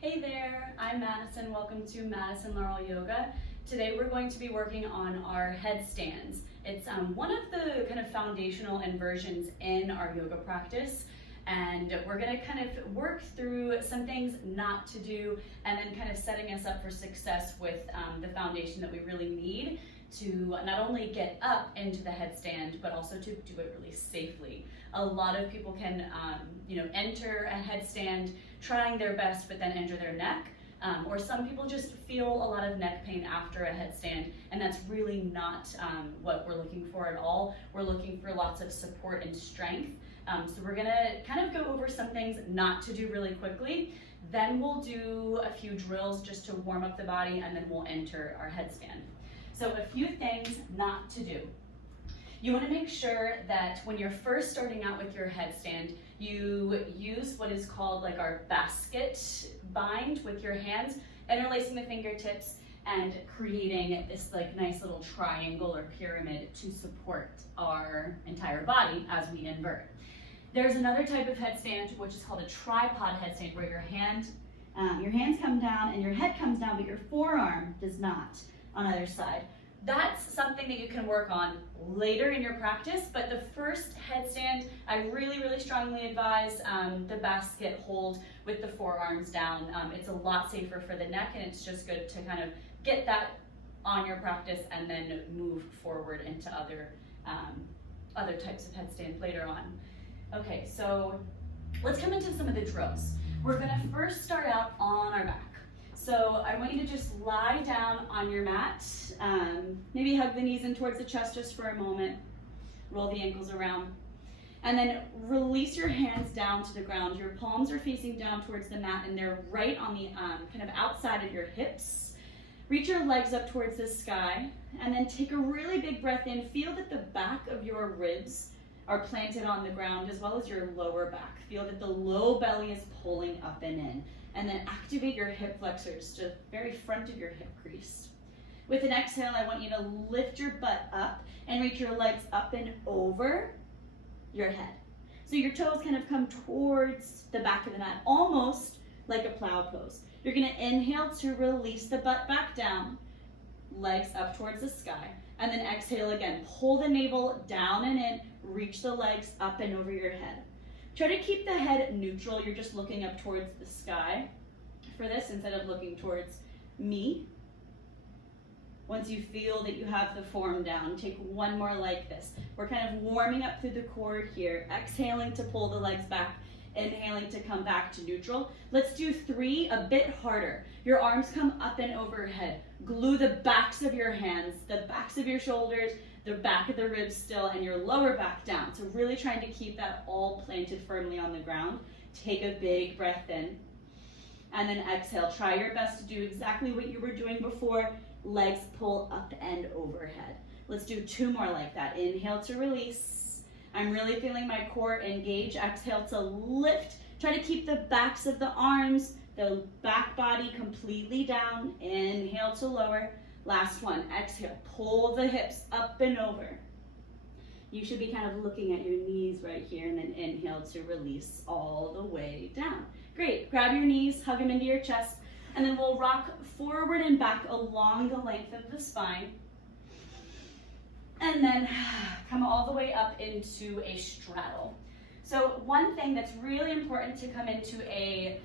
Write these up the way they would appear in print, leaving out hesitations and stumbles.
Hey there, I'm Madison. Welcome to Madison Laurel Yoga. Today we're going to be working on our headstands. It's one of the kind of foundational inversions in our yoga practice, and we're going to kind of work through some things not to do and then kind of setting us up for success with the foundation that we really need to not only get up into the headstand, but also to do it really safely. A lot of people can, enter a headstand trying their best, but then injure their neck. Or some people just feel a lot of neck pain after a headstand, and that's really not what we're looking for at all. We're looking for lots of support and strength. So we're gonna kind of go over some things not to do really quickly. Then we'll do a few drills just to warm up the body, and then we'll enter our headstand. So a few things not to do. You want to make sure that when you're first starting out with your headstand, you use what is called like our basket bind with your hands, interlacing the fingertips and creating this like nice little triangle or pyramid to support our entire body as we invert. There's another type of headstand which is called a tripod headstand, where your hands come down and your head comes down, but your forearm does not on either side. That's something that you can work on later in your practice, but the first headstand, I really, really strongly advise the basket hold with the forearms down. It's a lot safer for the neck, and it's just good to kind of get that on your practice and then move forward into other types of headstands later on. Okay, so let's come into some of the drills. We're gonna first start out on our back. So I want you to just lie down on your mat, maybe hug the knees in towards the chest just for a moment, roll the ankles around, and then release your hands down to the ground. Your palms are facing down towards the mat, and they're right on the kind of outside of your hips. Reach your legs up towards the sky, and then take a really big breath in. Feel that the back of your ribs are planted on the ground, as well as your lower back. Feel that the low belly is pulling up and in. And then activate your hip flexors to the very front of your hip crease. With an exhale, I want you to lift your butt up and reach your legs up and over your head. So your toes kind of come towards the back of the mat, almost like a plow pose. You're gonna inhale to release the butt back down, legs up towards the sky, and then exhale again. Pull the navel down and in, reach the legs up and over your head. Try to keep the head neutral. You're just looking up towards the sky for this instead of looking towards me. Once you feel that you have the form down, take one more like this. We're kind of warming up through the core here, exhaling to pull the legs back, inhaling to come back to neutral. Let's do 3 a bit harder. Your arms come up and overhead. Glue the backs of your hands, the backs of your shoulders, the back of the ribs still, and your lower back down. So really trying to keep that all planted firmly on the ground. Take a big breath in, and then exhale. Try your best to do exactly what you were doing before. Legs pull up and overhead. Let's do 2 more like that. Inhale to release. I'm really feeling my core engage. Exhale to lift. Try to keep the backs of the arms, the back body completely down. Inhale to lower. Last one, exhale, pull the hips up and over. You should be kind of looking at your knees right here, and then inhale to release all the way down. Great, grab your knees, hug them into your chest, and then we'll rock forward and back along the length of the spine. And then come all the way up into a straddle. So one thing that's really important to come into a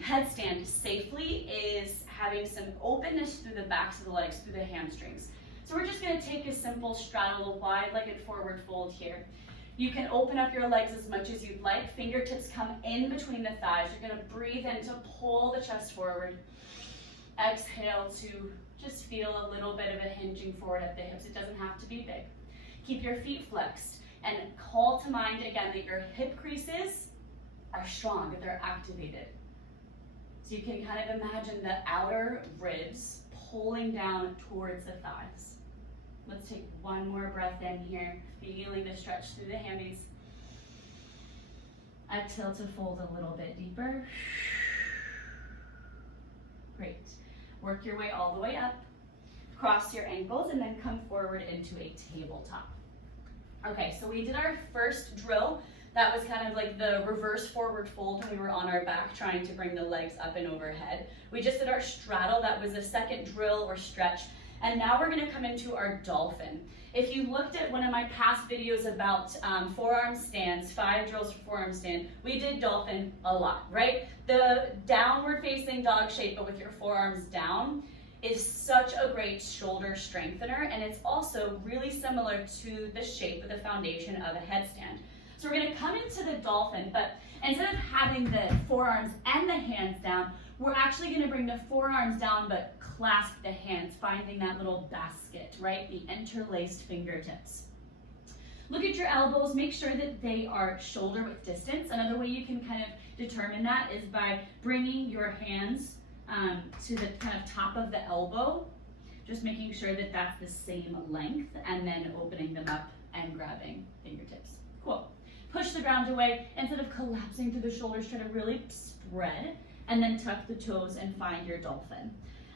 headstand safely is having some openness through the backs of the legs, through the hamstrings. So we're just going to take a simple straddle, a wide-legged forward fold here. You can open up your legs as much as you'd like. Fingertips come in between the thighs. You're going to breathe in to pull the chest forward. Exhale to just feel a little bit of a hinging forward at the hips. It doesn't have to be big. Keep your feet flexed and call to mind again that your hip creases are strong, that they're activated. So you can kind of imagine the outer ribs pulling down towards the thighs. Let's take one more breath in here, feeling the stretch through the hammies. Exhale to fold a little bit deeper. Great. Work your way all the way up. Cross your ankles and then come forward into a tabletop. Okay, so we did our first drill. That was kind of like the reverse forward fold when we were on our back trying to bring the legs up and overhead. We just did our straddle. That was a second drill or stretch. And now we're going to come into our dolphin. If you looked at one of my past videos about forearm stands, 5 drills for forearm stand, we did dolphin a lot, right? The downward facing dog shape, but with your forearms down, is such a great shoulder strengthener, and it's also really similar to the shape of the foundation of a headstand. So we're going to come into the dolphin, but instead of having the forearms and the hands down, we're actually going to bring the forearms down but clasp the hands, finding that little basket, right? The interlaced fingertips. Look at your elbows, make sure that they are shoulder width distance. Another way you can kind of determine that is by bringing your hands to the kind of top of the elbow, just making sure that that's the same length, and then opening them up and grabbing fingertips. Cool. Push the ground away. Instead of collapsing through the shoulders, try to really spread, and then tuck the toes and find your dolphin.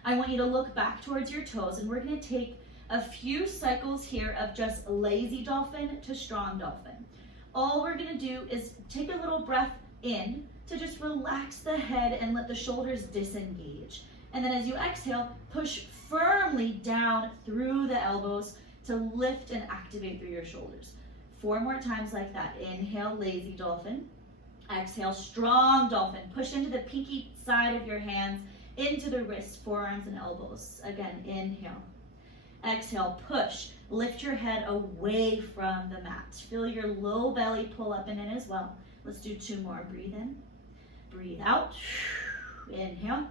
I want you to look back towards your toes, and we're going to take a few cycles here of just lazy dolphin to strong dolphin. All we're going to do is take a little breath in to just relax the head and let the shoulders disengage. And then as you exhale, push firmly down through the elbows to lift and activate through your shoulders. 4 more times like that. Inhale, lazy dolphin. Exhale, strong dolphin. Push into the pinky side of your hands, into the wrists, forearms, and elbows. Again, inhale. Exhale, push. Lift your head away from the mat. Feel your low belly pull up and in as well. Let's do 2 more. Breathe in. Breathe out. Inhale.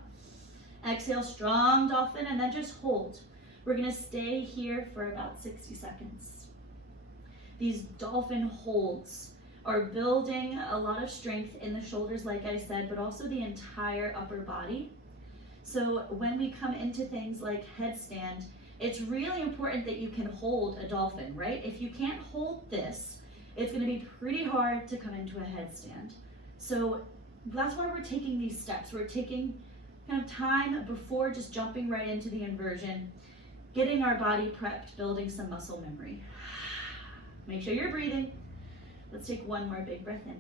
Exhale, strong dolphin, and then just hold. We're going to stay here for about 60 seconds. These dolphin holds are building a lot of strength in the shoulders, like I said, but also the entire upper body. So when we come into things like headstand, it's really important that you can hold a dolphin, right? If you can't hold this, it's going to be pretty hard to come into a headstand. So that's why we're taking these steps. We're taking kind of time before just jumping right into the inversion, getting our body prepped, building some muscle memory. Make sure you're breathing. Let's take 1 more big breath in.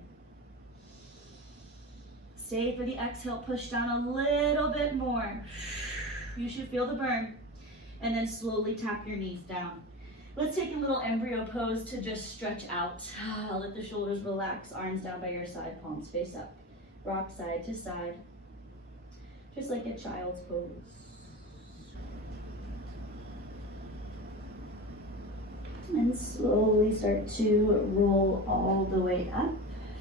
Stay for the exhale, push down a little bit more. You should feel the burn. And then slowly tap your knees down. Let's take a little embryo pose to just stretch out. Let the shoulders relax, arms down by your side, palms face up. Rock side to side, just like a child's pose. And slowly start to roll all the way up.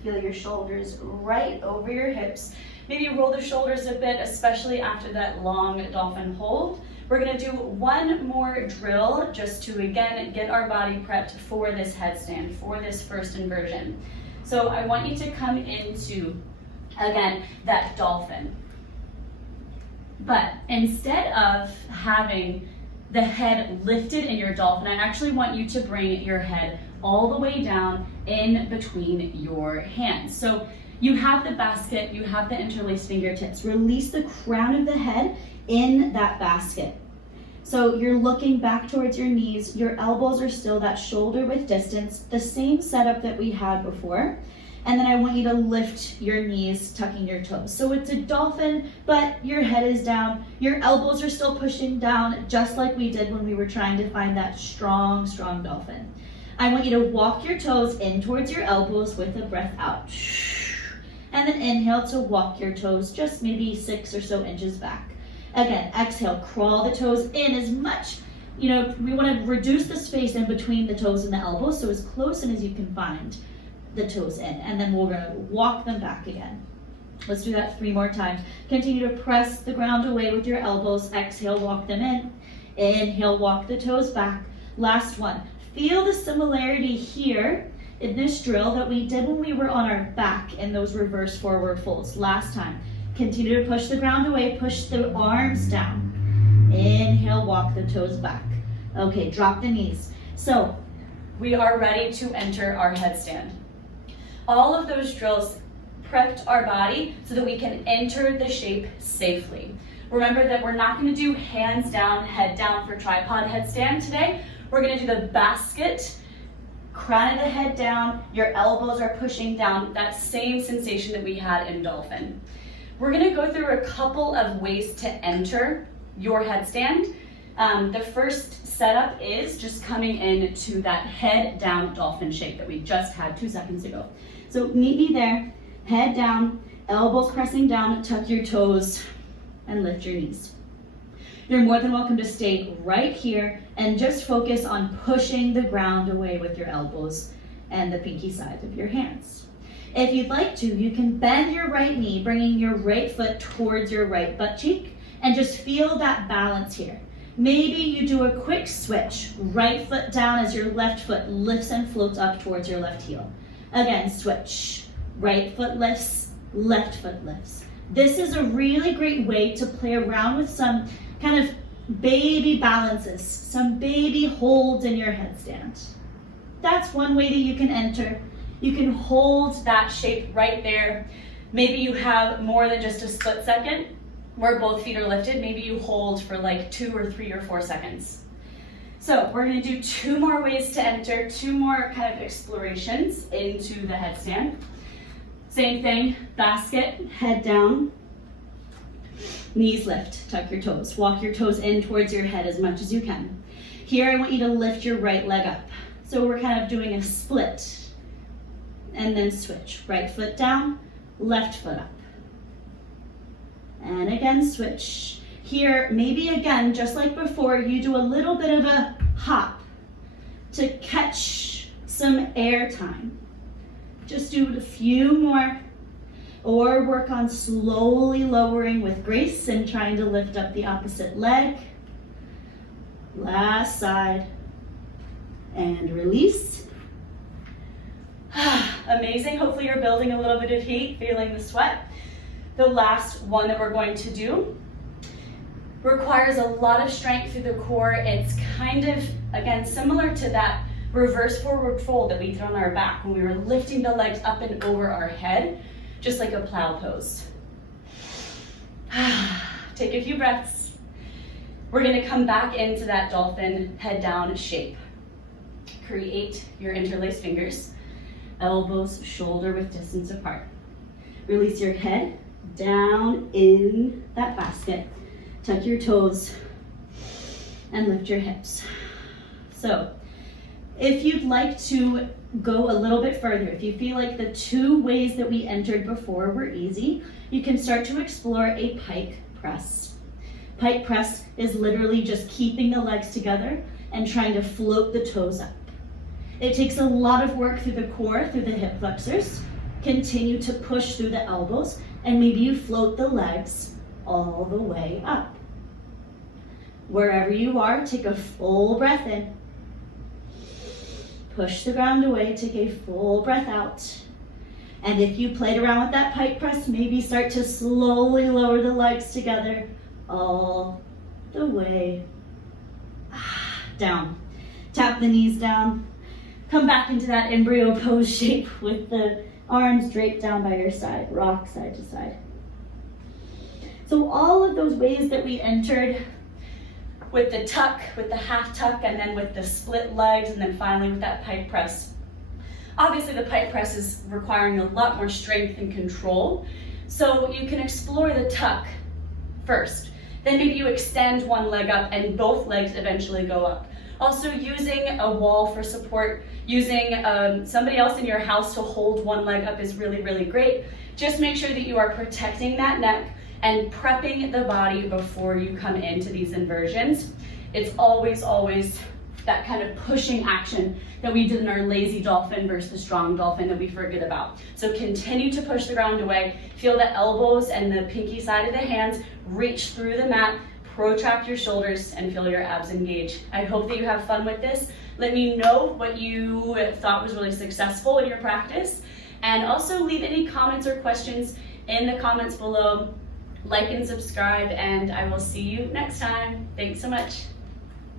Feel your shoulders right over your hips. Maybe roll the shoulders a bit, especially after that long dolphin hold. We're going to do 1 more drill just to, again, get our body prepped for this headstand, for this first inversion. So I want you to come into, again, that dolphin. But instead of having the head lifted in your dolphin, I actually want you to bring your head all the way down in between your hands. So you have the basket, you have the interlaced fingertips. Release the crown of the head in that basket. So you're looking back towards your knees. Your elbows are still that shoulder width distance, the same setup that we had before. And then I want you to lift your knees, tucking your toes. So it's a dolphin, but your head is down. Your elbows are still pushing down, just like we did when we were trying to find that strong, strong dolphin. I want you to walk your toes in towards your elbows with a breath out. And then inhale to walk your toes just maybe 6 or so inches back. Again, exhale, crawl the toes in as much. We want to reduce the space in between the toes and the elbows, so as close in as you can find the toes in, and then we're going to walk them back again. Let's do that 3 more times. Continue to press the ground away with your elbows. Exhale, walk them in. Inhale, walk the toes back. Last one. Feel the similarity here in this drill that we did when we were on our back in those reverse forward folds last time. Continue to push the ground away, push the arms down. Inhale, walk the toes back. Okay, drop the knees. So we are ready to enter our headstand. All of those drills prepped our body so that we can enter the shape safely. Remember that we're not going to do hands down, head down for tripod headstand today. We're going to do the basket, crown of the head down, your elbows are pushing down, that same sensation that we had in dolphin. We're gonna go through a couple of ways to enter your headstand. The first setup is just coming into that head down dolphin shape that we just had 2 seconds ago. So meet me there, head down, elbows pressing down, tuck your toes, and lift your knees. You're more than welcome to stay right here and just focus on pushing the ground away with your elbows and the pinky sides of your hands. If you'd like to, you can bend your right knee, bringing your right foot towards your right butt cheek, and just feel that balance here. Maybe you do a quick switch, right foot down as your left foot lifts and floats up towards your left heel. Again, switch, right foot lifts, left foot lifts. This is a really great way to play around with some kind of baby balances, some baby holds in your headstand. That's one way that you can enter. You can hold that shape right there. Maybe you have more than just a split second where both feet are lifted. Maybe you hold for like 2 or 3 or 4 seconds. So we're gonna do 2 more ways to enter, 2 more kind of explorations into the headstand. Same thing, basket, head down, knees lift, tuck your toes. Walk your toes in towards your head as much as you can. Here I want you to lift your right leg up. So we're kind of doing a split and then switch. Right foot down, left foot up. And again, switch. Here, maybe again, just like before, you do a little bit of a hop to catch some air time. Just do a few more, or work on slowly lowering with grace and trying to lift up the opposite leg. Last side, and release. Amazing, hopefully you're building a little bit of heat, feeling the sweat. The last one that we're going to do requires a lot of strength through the core. It's kind of, again, similar to that reverse forward fold that we did on our back when we were lifting the legs up and over our head, just like a plow pose. Take a few breaths. We're gonna come back into that dolphin head down shape. Create your interlaced fingers, elbows shoulder width distance apart. Release your head down in that basket. Tuck your toes and lift your hips. So if you'd like to go a little bit further, if you feel like the 2 ways that we entered before were easy, you can start to explore a pike press. Pike press is literally just keeping the legs together and trying to float the toes up. It takes a lot of work through the core, through the hip flexors. Continue to push through the elbows, and maybe you float the legs all the way up. Wherever you are, take a full breath in. Push the ground away, take a full breath out. And if you played around with that pike press, maybe start to slowly lower the legs together all the way down. Tap the knees down. Come back into that embryo pose shape with the arms draped down by your side, rock side to side. So all of those ways that we entered with the tuck, with the half tuck, and then with the split legs, and then finally with that pike press. Obviously the pike press is requiring a lot more strength and control. So you can explore the tuck first. Then maybe you extend one leg up and both legs eventually go up. Also using a wall for support, using somebody else in your house to hold one leg up is really, really great. Just make sure that you are protecting that neck and prepping the body before you come into these inversions. It's always, always that kind of pushing action that we did in our lazy dolphin versus the strong dolphin that we forget about. So continue to push the ground away. Feel the elbows and the pinky side of the hands reach through the mat, protract your shoulders, and feel your abs engage. I hope that you have fun with this. Let me know what you thought was really successful in your practice. And also leave any comments or questions in the comments below. Like and subscribe, and I will see you next time. Thanks so much.